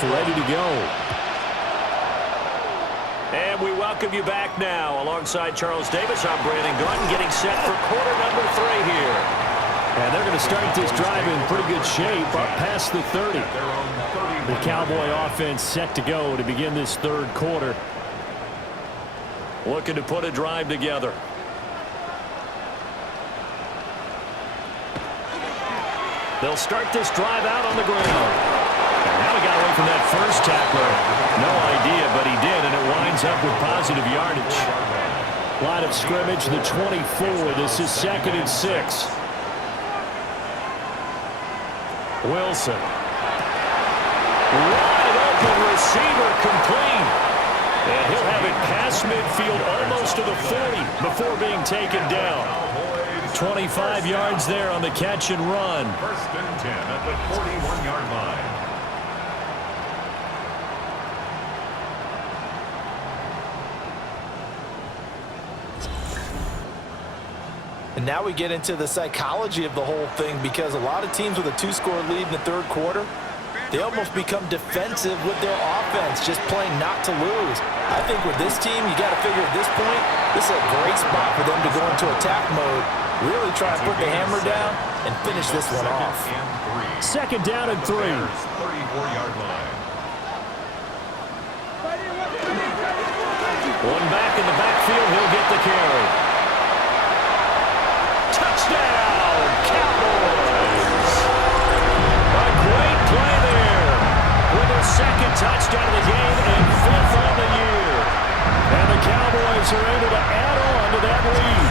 kickoff ready to go. And we welcome you back now. Alongside Charles Davis, I'm Brandon Gordon, getting set for quarter number 3 here. And they're going to start this drive in pretty good shape up past the 30. The Cowboy offense set to go to begin this third quarter. Looking to put a drive together. They'll start this drive out on the ground. And now he got away from that first tackler. No idea, but he did, and it winds up with positive yardage. Line of scrimmage, the 24. This is 2nd and 6. Wilson. Wide open receiver complete. And he'll have it past midfield almost to the 40 before being taken down. 25 yards there on the catch and run. 1st and 10 at the 41-yard line. And now we get into the psychology of the whole thing, because a lot of teams with a 2-score lead in the third quarter, they almost become defensive with their offense, just playing not to lose. I think with this team, you got to figure at this point, this is a great spot for them to go into attack mode, really try to put the hammer down and finish this one off. 2nd down and 3. 34-yard line. One back in the backfield, he'll get the carry. Touchdown, Cowboys! A great play there with their 2nd touchdown of the game and 5th on the year. And the Cowboys are able to add on to that lead.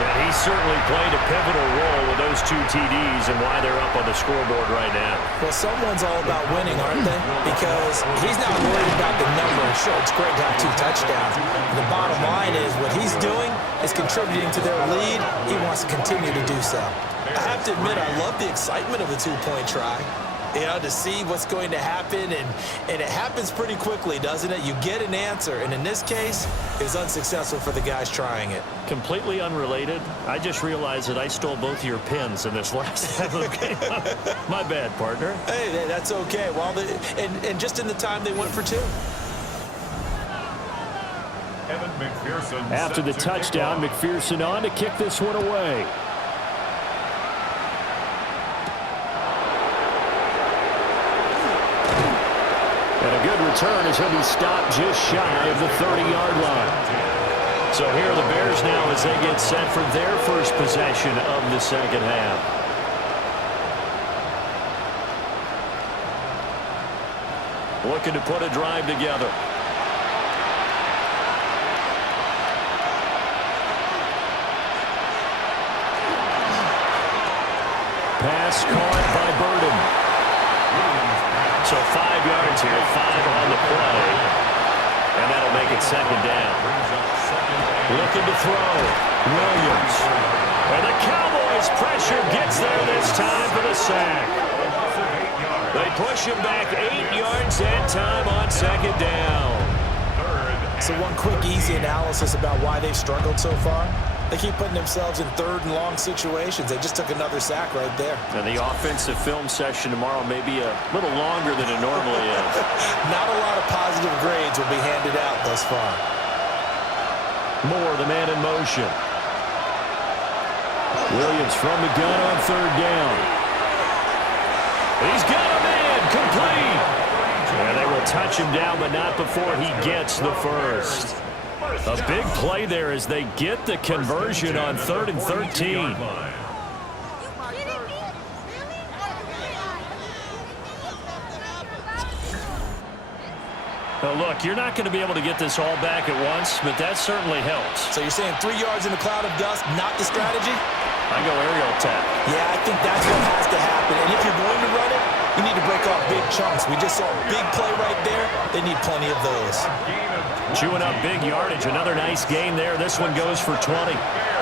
And he certainly played a pivotal role with those 2 TDs and why they're up on the scoreboard right now. Well, someone's all about winning, aren't they? Because he's not worried about the number. Sure, it's great to have 2 touchdowns. The bottom line is what he's doing is contributing to their lead. He wants to continue to do so. I have to admit, I love the excitement of a 2-point try. You know, to see what's going to happen, and it happens pretty quickly, doesn't it? You get an answer, and in this case, it's unsuccessful for the guys trying it. Completely unrelated, I just realized that I stole both of your pins in this last half of the game. My bad, partner. Hey, that's okay. Well, and just in the time they went for 2. After the touchdown, McPherson on to kick this one away. And a good return as he'll be stopped just shy of the 30-yard line. So here are the Bears now as they get set for their first possession of the second half. Looking to put a drive together. Pass caught by Burden. So 5 yards here, 5 on the play. And that'll make it 2nd down. Looking to throw. Williams. And the Cowboys pressure gets there this time for the sack. They push him back 8 yards that time on 2nd down. So one quick, easy analysis about why they've struggled so far. They keep putting themselves in 3rd and long situations. They just took another sack right there. And the offensive film session tomorrow may be a little longer than it normally is. Not a lot of positive grades will be handed out thus far. Moore, the man in motion. Williams from the gun on 3rd down. He's got him in, complete. And they will touch him down, but not before he gets the first. A big play there as they get the conversion on 3rd and 13. Now look, you're not going to be able to get this all back at once, but that certainly helps. So you're saying 3 yards in a cloud of dust, not the strategy? I go aerial attack. Yeah, I think that's what has to happen. And if you're going to run it, you need to break off big chunks. We just saw a big play right there. They need plenty of those. Chewing up big yardage. Another nice gain there. This one goes for 20.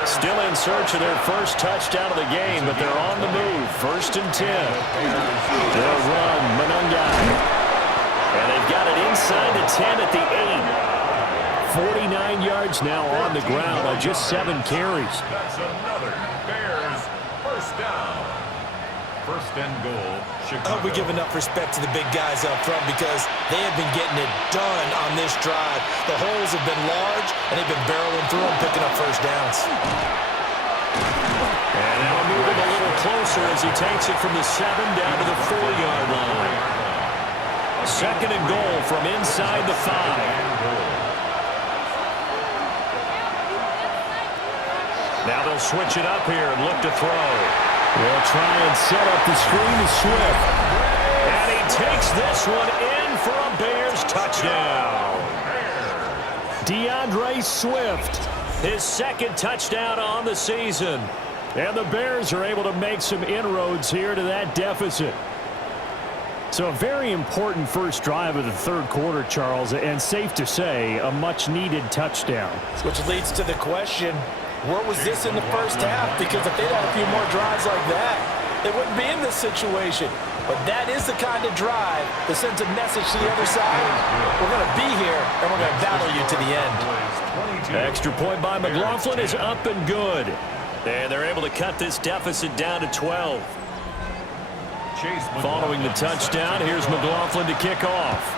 Still in search of their first touchdown of the game, but they're on the move. 1st and 10. They'll run Monungai. And they've got it inside the 10 at the 8. 49 yards now on the ground on just 7 carries. That's another Bears first down. first and goal, Chicago. I hope we give enough respect to the big guys up front because they have been getting it done on this drive. The holes have been large, and they've been barreling through them, picking up first downs. And now move him a little closer as he takes it from the 7 down to the 4-yard line. Second and goal from inside the 5. Now they'll switch it up here and look to throw. They'll try and set up the screen to Swift. And he takes this one in for a Bears touchdown. DeAndre Swift, His second touchdown on the season. and the Bears are able to make some inroads here to that deficit. So a very important first drive of the third quarter, Charles, and safe to say, a much-needed touchdown. Which leads to the question, where was this in the first half? Because if they'd had a few more drives like that, they wouldn't be in this situation. But that is the kind of drive that sends a message to the other side. We're going to be here, and we're going to battle you to the end. Extra point by McLaughlin is up and good. And they're able to cut this deficit down to 12. Following the touchdown, here's McLaughlin to kick off.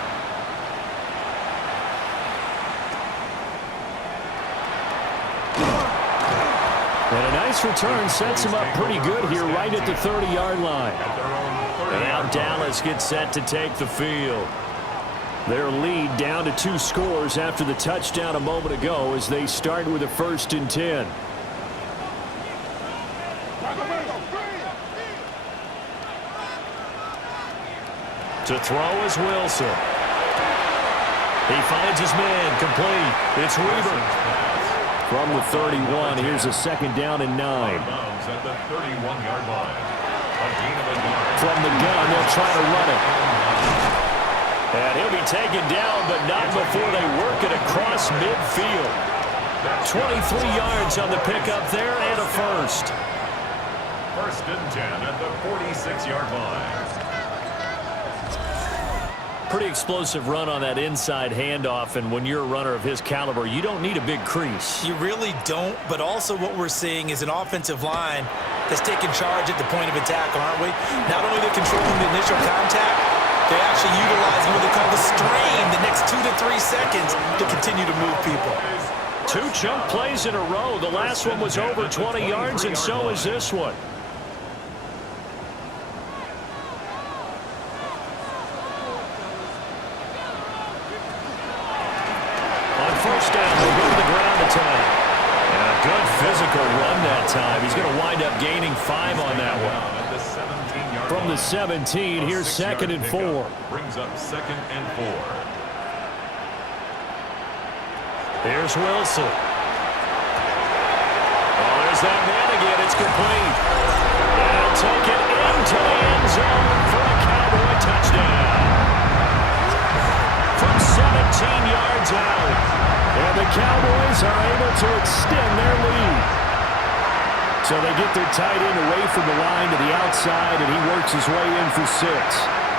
And a nice return sets him up pretty good here right at the 30-yard line. And now Dallas gets set to take the field. Their lead down to 2 scores after the touchdown a moment ago as they start with a 1st and 10. To throw is Wilson. He finds his man complete. It's Weaver. From the 31, here's a 2nd down and 9. At the 31-yard line. From the gun, they'll try to run it. And he'll be taken down, but not before they work it across midfield. 23 yards on the pickup there and a first. 1st and 10 at the 46-yard line. Pretty explosive run on that inside handoff, and when you're a runner of his caliber, you don't need a big crease. You really don't, but also what we're seeing is an offensive line that's taking charge at the point of attack, aren't we? Not only they're controlling the initial contact, they're actually utilizing what they call the strain the next 2 to 3 seconds to continue to move people. 2 chunk plays in a row. The last one was over 20 yards, and so is this one. Physical run that time. He's going to wind up gaining 5 on that one. From the 17, here's 2nd and 4. Brings up 2nd and 4. Here's Wilson. Oh, there's that man again. It's complete. And he'll take it into the end zone for a Cowboy touchdown. From 17 yards out. And the Cowboys are able to extend their lead. So they get their tight end away from the line to the outside, and he works his way in for 6.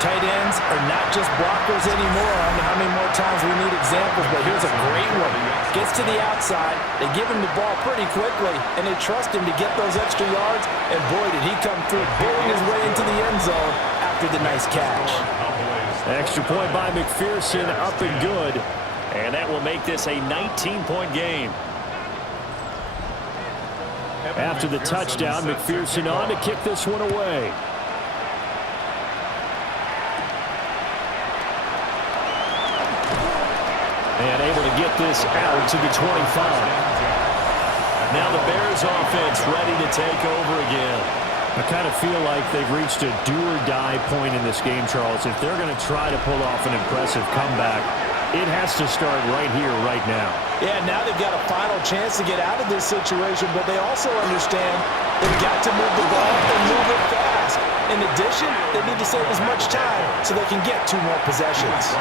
Tight ends are not just blockers anymore. I don't know how many more times we need examples, but here's a great one. Gets to the outside, they give him the ball pretty quickly, and they trust him to get those extra yards, and boy, did he come through, bulling his way into the end zone after the nice catch. Extra point by McPherson, up and good. And that will make this a 19-point game. After the touchdown, McPherson on to kick this one away. And able to get this out to the 25. Now the Bears offense ready to take over again. I kind of feel like they've reached a do-or-die point in this game, Charles. If they're going to try to pull off an impressive comeback, it has to start right here, right now. Yeah, now they've got a final chance to get out of this situation, but they also understand they've got to move the ball and move it fast. In addition, they need to save as much time so they can get 2 more possessions.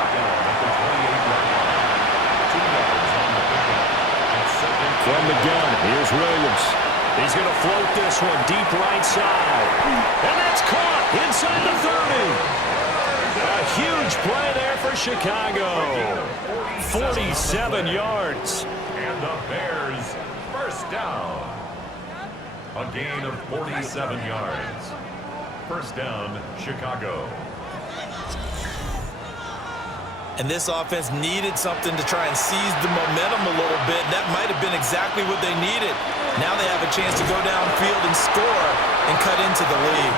From the gun, here's Williams. He's going to float this one deep right side. And that's caught inside the 30. A huge play there for Chicago. 47 yards. And the Bears first down. A gain of 47 yards. First down, Chicago. And this offense needed something to try and seize the momentum a little bit. That might have been exactly what they needed. Now they have a chance to go downfield and score and cut into the lead.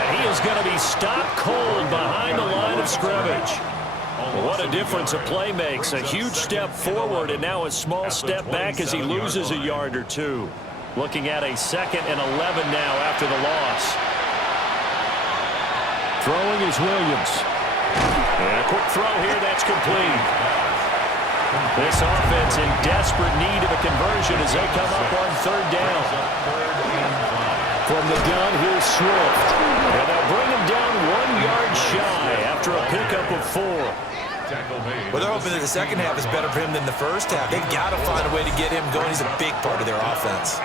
And he is going to be stopped cold behind the line of scrimmage. What a difference a play makes. A huge step forward and now a small step back as he loses a yard or two. Looking at a 2nd and 11 now after the loss. Throwing is Williams. And a quick throw here, that's complete. This offense in desperate need of a conversion as they come up on 3rd down. From the gun, here's Swift. And they'll bring him down 1 yard shy after a pickup of 4. Well, they're hoping that the second half is better for him than the first half. They've got to find a way to get him going. He's a big part of their offense.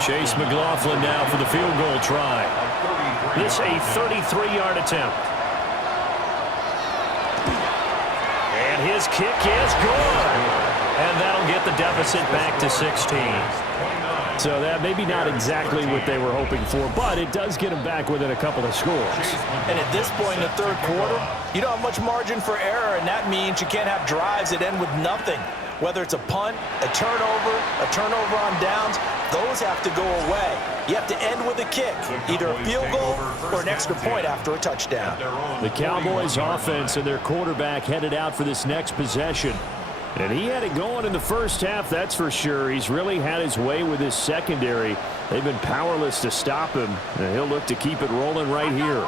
Chase McLaughlin now for the field goal try. This a 33-yard attempt. And his kick is good. And that'll get the deficit back to 16. So that maybe not exactly what they were hoping for, but it does get them back within a couple of scores. And at this point in the 3rd quarter, you don't have much margin for error, and that means you can't have drives that end with nothing. Whether it's a punt, a turnover on downs, those have to go away. You have to end with a kick, either a field goal or an extra point after a touchdown. The Cowboys offense and their quarterback headed out for this next possession. And he had it going in the first half, that's for sure. He's really had his way with his secondary. They've been powerless to stop him, and he'll look to keep it rolling right here.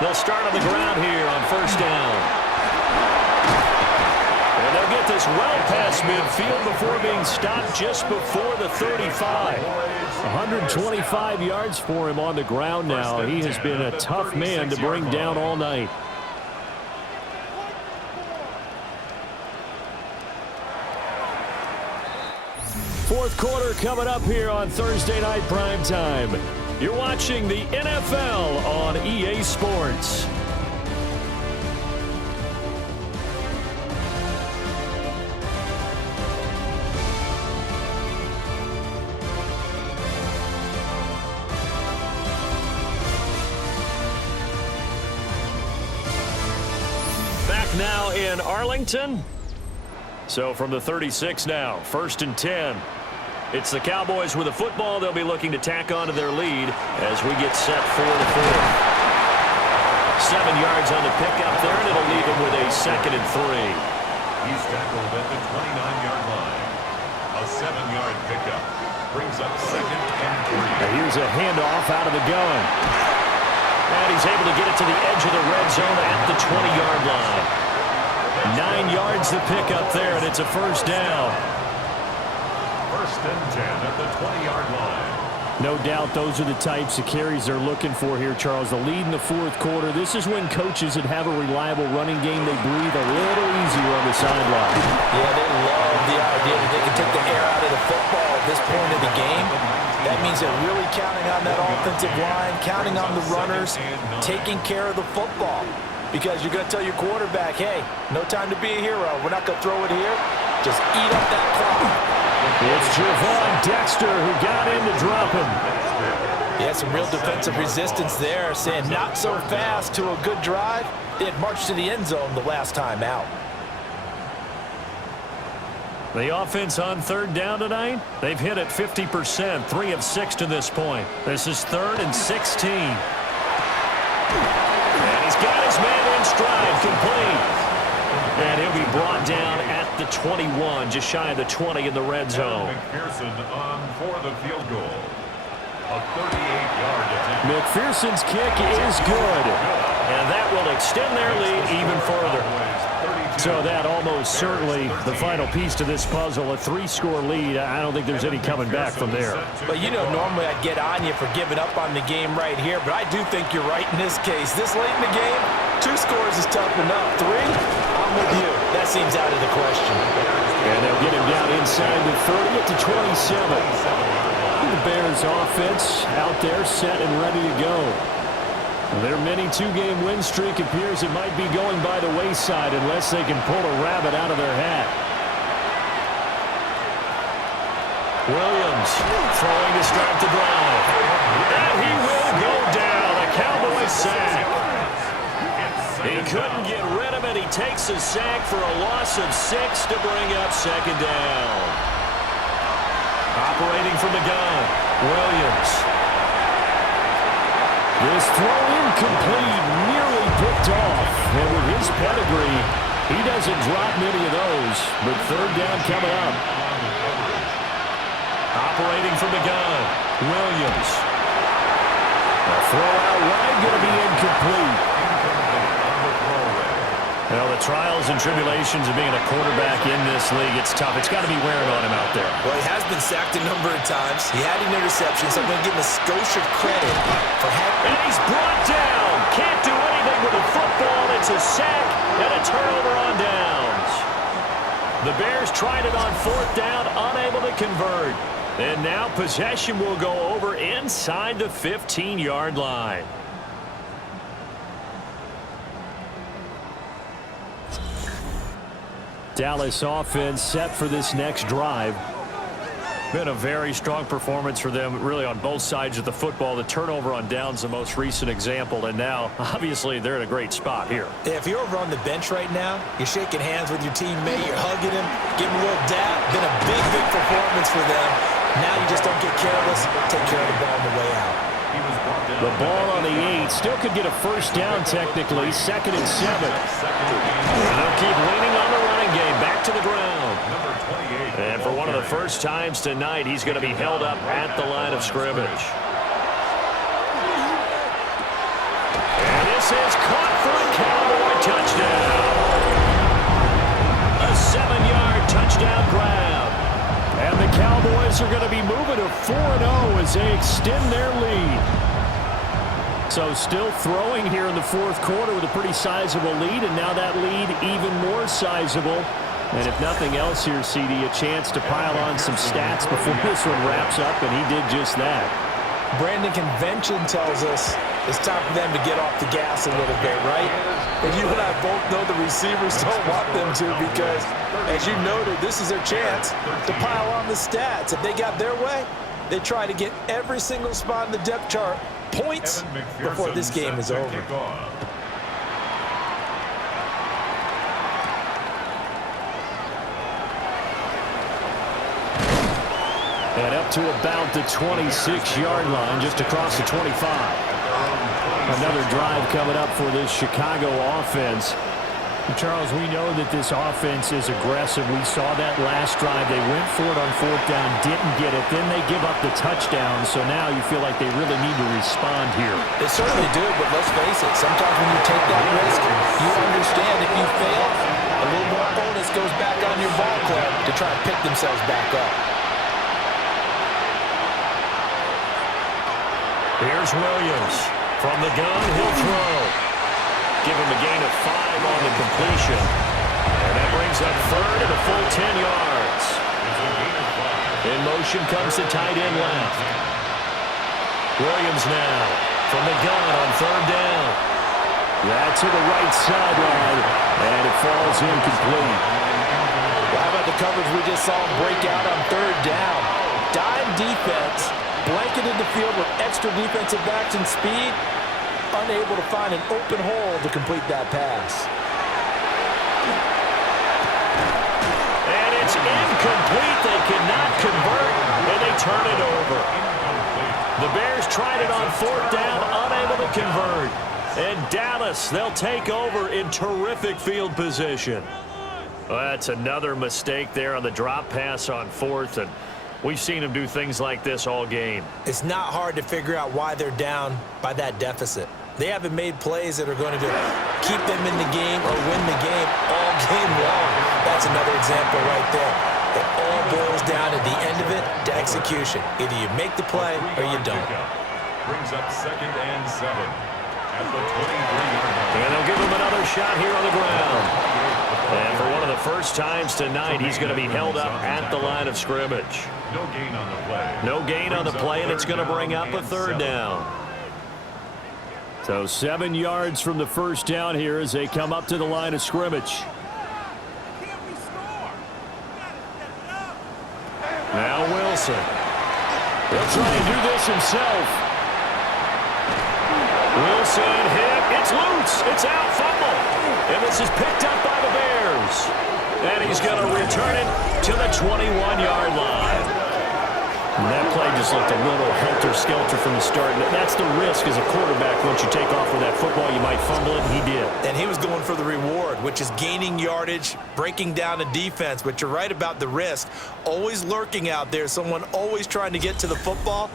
They'll start on the ground here on 1st down. And they'll get this well past midfield before being stopped just before the 35. 125 yards for him on the ground now. He has been a tough man to bring down all night. Fourth quarter coming up here on Thursday Night Primetime. You're watching the NFL on EA Sports. Back now in Arlington. So from the 36 now, 1st and 10. It's the Cowboys with the football. They'll be looking to tack onto their lead as we get set for the 4th. 7 yards on the pickup there, and it'll leave him with a 2nd and 3. He's tackled at the 29-yard line. A 7-yard pickup brings up 2nd and 3. Now here's a handoff out of the gun. And he's able to get it to the edge of the red zone at the 20-yard line. 9 yards the pickup there, and it's a 1st down. 1st and 10 at the 20-yard line. No doubt those are the types of carries they're looking for here, Charles. The lead in the 4th quarter. This is when coaches that have a reliable running game, they breathe a little easier on the sideline. Yeah, they love the idea that they can take the air out of the football at this point of the game. That means they're really counting on that offensive line, counting on the runners, taking care of the football. Because you're going to tell your quarterback, hey, no time to be a hero. We're not going to throw it here. Just eat up that clock. It's Javon Dexter who got in to drop him. Yeah, some real defensive resistance there, saying not so fast to a good drive. They had marched to the end zone the last time out. The offense on 3rd down tonight, they've hit it 50%, 3 of 6 to this point. This is 3rd and 16. And he's got his man in stride, complete. And he'll be brought down at the 21, just shy of the 20 in the red zone. McPherson on for the field goal. A 38-yard attempt. McPherson's kick is good. And that will extend their lead even further. So that almost certainly the final piece to this puzzle, a 3-score lead. I don't think there's any coming back from there. But, you know, normally I'd get on you for giving up on the game right here, but I do think you're right in this case. This late in the game, 2 scores is tough enough. 3, I'm with you. That seems out of the question. And they'll get him down inside the 30 at the 27. The Bears offense out there set and ready to go. Their mini two-game win streak appears it might be going by the wayside unless they can pull a rabbit out of their hat. Williams throwing to start the drive. And he will go down. A Cowboys sack. He couldn't get rid of it. He takes a sack for a loss of 6 to bring up second down. Operating from the gun, Williams. This throw incomplete, nearly picked off. And with his pedigree, he doesn't drop many of those. But third down coming up. Operating from the gun, Williams. A throw out wide, going to be incomplete. Well, the trials and tribulations of being a quarterback in this league, it's tough. It's got to be wearing on him out there. Well, he has been sacked a number of times. He had an interception, so I'm going to give him a Scotia credit for having. And he's brought down. Can't do anything with the football. It's a sack and a turnover on downs. The Bears tried it on fourth down, unable to convert. And now possession will go over inside the 15-yard line. Dallas offense set for this next drive. Been a very strong performance for them, really, on both sides of the football. The turnover on downs, the most recent example, and now, obviously, they're in a great spot here. Yeah, if you're over on the bench right now, you're shaking hands with your teammate, you're hugging him, giving him a little dap. Been a big, big performance for them. Now you just don't get careless. Take care of the ball on the way out. The ball on the 8. Still could get a first down, technically. 2nd and 7. And they'll keep leaning on the running game. Back to the ground. And for one of the first times tonight, he's going to be held up at the line of scrimmage. And this is caught for a Cowboy touchdown. A 7-yard touchdown grab. And the Cowboys are going to be moving to 4-0 as they extend their lead. So still throwing here in the fourth quarter with a pretty sizable lead, and now that lead even more sizable. And if nothing else here, CD, a chance to pile on some stats before this one wraps up, and he did just that. Brandon, convention tells us it's time for them to get off the gas a little bit, right? And you and I both know the receivers don't want them to because, as you noted, this is their chance to pile on the stats. If they got their way, they try to get every single spot in the depth chart points before this game is over. And up to about the 26-yard line, just across the 25. Another drive coming up for this Chicago offense. Charles, we know that this offense is aggressive. We saw that last drive. They went for it on fourth down, didn't get it. Then they give up the touchdown. So now you feel like they really need to respond here. They certainly do, but let's face it. Sometimes when you take that risk, you understand if you fail, a little more bonus goes back on your ball club to try and pick themselves back up. Here's Williams. From the gun, he'll throw. Give him a gain of 5 on the completion. And that brings up third and a full 10 yards. In motion comes the tight end left. Williams now from the gun on third down. That's to the right sideline, and it falls incomplete. How about the coverage we just saw break out on third down? Dime defense, blanketed the field with extra defensive backs and speed, unable to find an open hole to complete that pass. And it's incomplete. They cannot convert, and they turn it over. The Bears tried it on fourth down, unable to convert. And Dallas, they'll take over in terrific field position. Well, that's another mistake there on the drop pass on fourth, and we've seen them do things like this all game. It's not hard to figure out why they're down by that deficit. They haven't made plays that are going to keep them in the game or win the game all game long. That's another example right there. It all boils down at the end of it to execution. Either you make the play or you don't. Brings up 2nd and 7 at the 23-yard line. And they'll give him another shot here on the ground. And for one of the first times tonight, he's going to be held up at the line of scrimmage. No gain on the play. No gain on the play, and it's going to bring up a third down. So 7 yards from the first down here as they come up to the line of scrimmage. Now Wilson. He'll try and do this himself. Wilson hit. It's loose. It's out. Fumble. And this is picked up by the Bears. And he's going to return it to the 21-yard line. And that play just looked a little helter-skelter from the start. And that's the risk as a quarterback. Once you take off with that football, you might fumble it, and he did. And he was going for the reward, which is gaining yardage, breaking down a defense. But you're right about the risk. Always lurking out there, someone always trying to get to the football.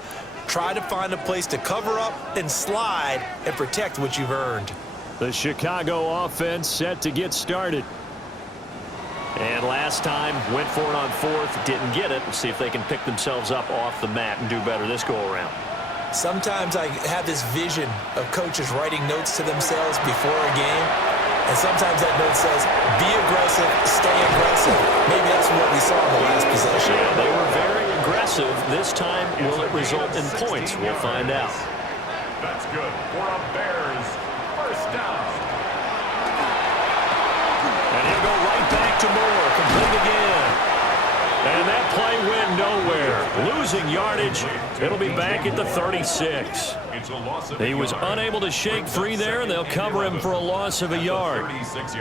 Try to find a place to cover up and slide and protect what you've earned. The Chicago offense set to get started. And last time, went for it on fourth, didn't get it. We'll see if they can pick themselves up off the mat and do better this go-around. Sometimes I have this vision of coaches writing notes to themselves before a game, and sometimes that note says, be aggressive, stay aggressive. Maybe that's what we saw in the last possession. Yeah, they were very aggressive. This time, will it result in points? We'll find out. That's good for a Bears first down. And he'll go right back to Moore. Complete again. And that play went nowhere. Losing yardage. It'll be back at the 36. He was unable to shake free there, and they'll cover him for a loss of a yard.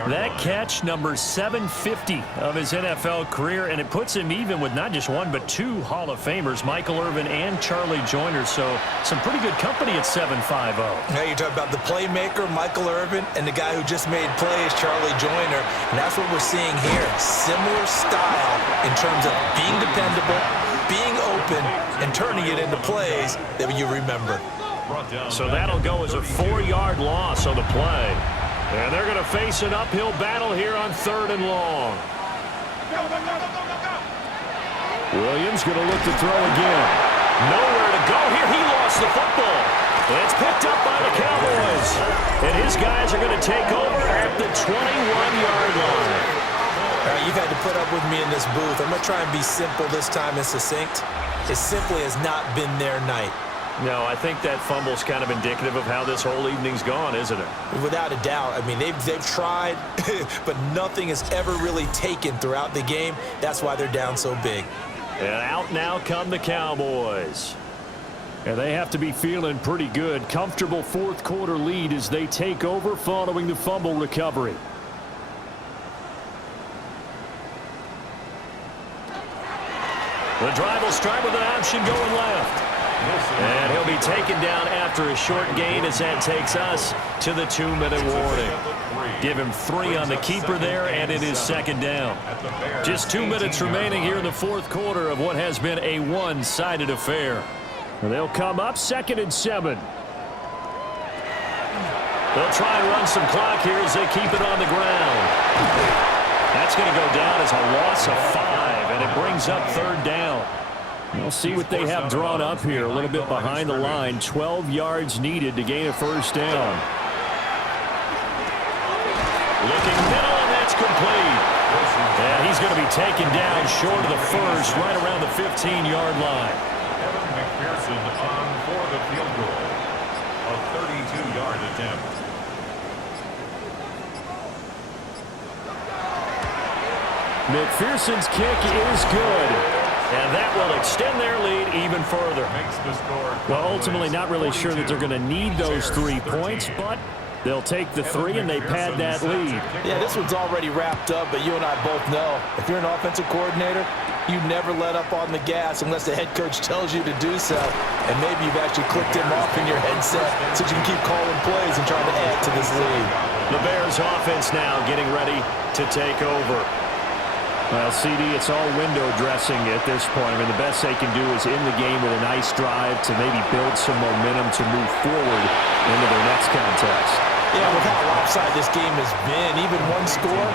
That catch, number 750 of his NFL career, and it puts him even with not just one but two Hall of Famers, Michael Irvin and Charlie Joyner. So some pretty good company at 750. Now you're talking about the playmaker, Michael Irvin, and the guy who just made plays, Charlie Joyner. And that's what we're seeing here. Similar style in terms of being dependable, being open, and turning it into plays that you remember. So that'll go as a 4-yard loss on the play. And they're going to face an uphill battle here on 3rd and long. Williams going to look to throw again. Nowhere to go here. He lost the football. It's picked up by the Cowboys. And his guys are going to take over at the 21-yard line. You've had to put up with me in this booth. I'm going to try and be simple this time and succinct. It simply has not been their night. No, I think that fumble's kind of indicative of how this whole evening's gone, isn't it? Without a doubt. I mean, they've tried, but nothing has ever really taken throughout the game. That's why they're down so big. And out now come the Cowboys. And they have to be feeling pretty good. Comfortable fourth-quarter lead as they take over following the fumble recovery. The drive will start with an option going left. And he'll be taken down after a short gain as that takes us to the 2-minute warning. Give him 3 on the keeper there, and it is 2nd down. Just 2 minutes remaining here in the fourth quarter of what has been a one-sided affair. They'll come up 2nd and 7. They'll try and run some clock here as they keep it on the ground. That's going to go down as a loss of 5, and it brings up 3rd down. We'll see what they have drawn up here. A little bit behind the line. 12 yards needed to gain a first down. Looking middle, and that's complete. And he's going to be taken down short of the first, right around the 15-yard line. Evan McPherson on for the field goal. A 32-yard attempt. McPherson's kick is good. And that will extend their lead even further. Well, ultimately not really sure that they're going to need those 3 points, but they'll take the 3 and they pad that lead. Yeah, this one's already wrapped up, but you and I both know if you're an offensive coordinator, you never let up on the gas unless the head coach tells you to do so. And maybe you've actually clicked him off in your headset so you can keep calling plays and trying to add to this lead. The Bears offense now getting ready to take over. Well, CD, it's all window dressing at this point. I mean, the best they can do is in the game with a nice drive to maybe build some momentum to move forward into their next contest. Yeah, with how lopsided this game has been, even one score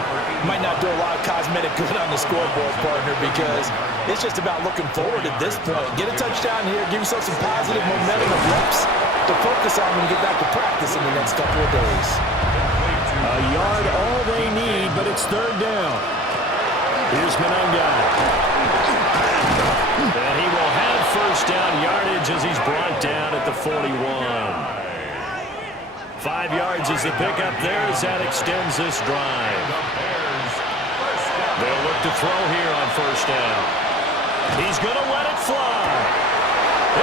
might not do a lot of cosmetic good on the scoreboard, partner, because it's just about looking forward at this point. Get a touchdown here, give yourself some positive momentum and reps to focus on when you get back to practice in the next couple of days. A yard all they need, but it's 3rd down. Here's Monangai. And he will have first down yardage as he's brought down at the 41. 5 yards is the pickup there as that extends this drive. They'll look to throw here on first down. He's going to let it fly.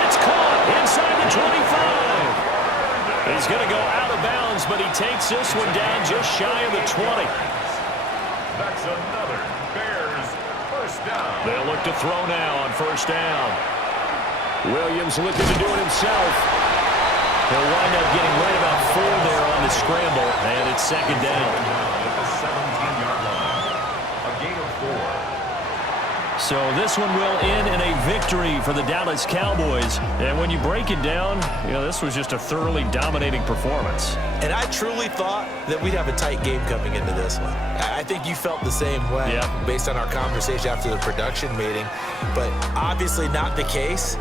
It's caught inside the 25. He's going to go out of bounds, but he takes this one down just shy of the 20. That's another Bears first down. They'll look to throw now on first down. Williams looking to do it himself. He'll wind up getting right about 4 there on the scramble, and it's second down. At the 17-yard line. A gain of 4. So this one will end in a victory for the Dallas Cowboys. And when you break it down, this was just a thoroughly dominating performance. And I truly thought that we'd have a tight game coming into this one. I think you felt the same way based on our conversation after the production meeting, but obviously not the case.